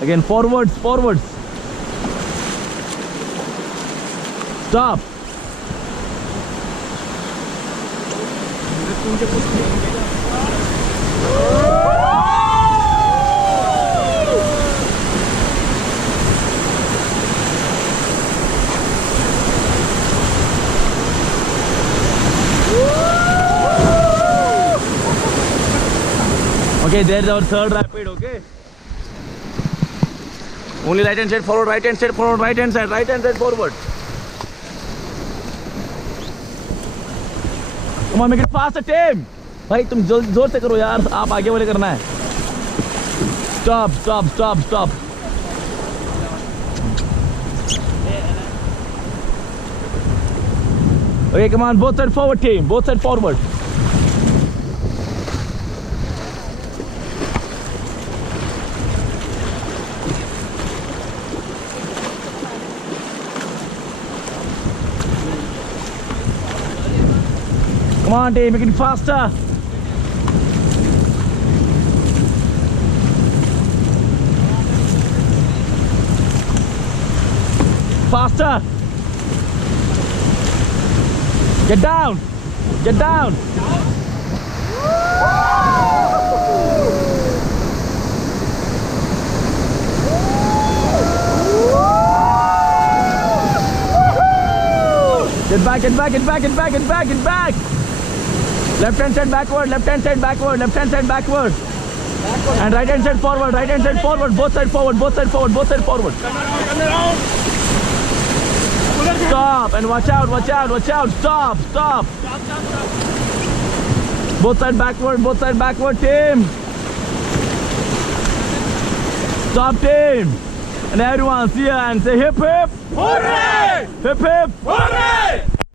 Again, forwards, forwards. Stop. Okay, there's our third rapid, okay? Only right hand side forward, right hand side forward, right hand side forward. Come on, make it faster, team. भाई तुम जोर से करो यार, आप आगे वाले करना है. Stop, stop, stop, stop. Okay, come on, both side forward, team. Both side forward. Come on, team, make it faster. Faster. Get down. Get down. Get back, get back, get back, get back, get back, get back. Left hand side backward, left hand side backward, left hand side backward. And right hand side forward, right hand side forward, both side forward, both side forward, both side forward. Stop and watch out, watch out, watch out. Stop, stop. Both side backward, team. Stop, team. And everyone see ya and say hip hip. Hooray! Hip hip. Hooray!